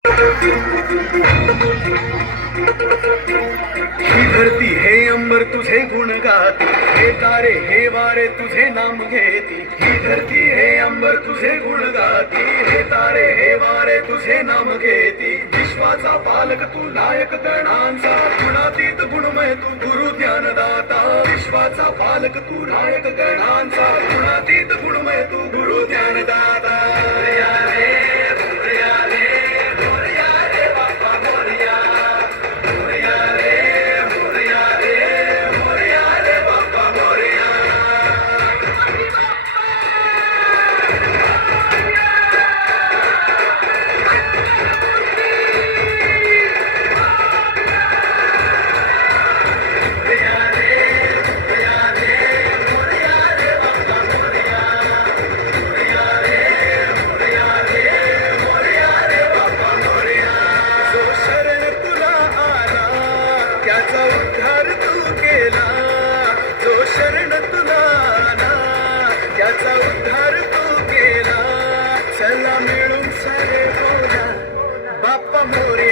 ही धरती हे अंबर तुझे गुण गाती, हे तारे हे वारे तुझे नाम घेती. ही धरती हे अंबर तुझे गुण गाती, हे तारे हे वारे तुझे नाम घेती. विश्वाचा पालक तू नायक गणांचा, गुणातीत गुणमय तू गुरु ज्ञानदाता. विश्वाचा पालक तू नायक गणांचा, गुणातीत गुणमय तू गुरु ज्ञानदाता. मोरया रे, मोरया रे, मोरया रे बाप्पा मोरया. मोरया रे, मोरया रे, मोरया रे बाप्पा मोरया. जो शरण तुला आला त्याचा उद्धार तू केला. जो शरण तुला आला त्याचा उद्धार तू केला. चला मिळून सारे बोला बाप्पा मोरया.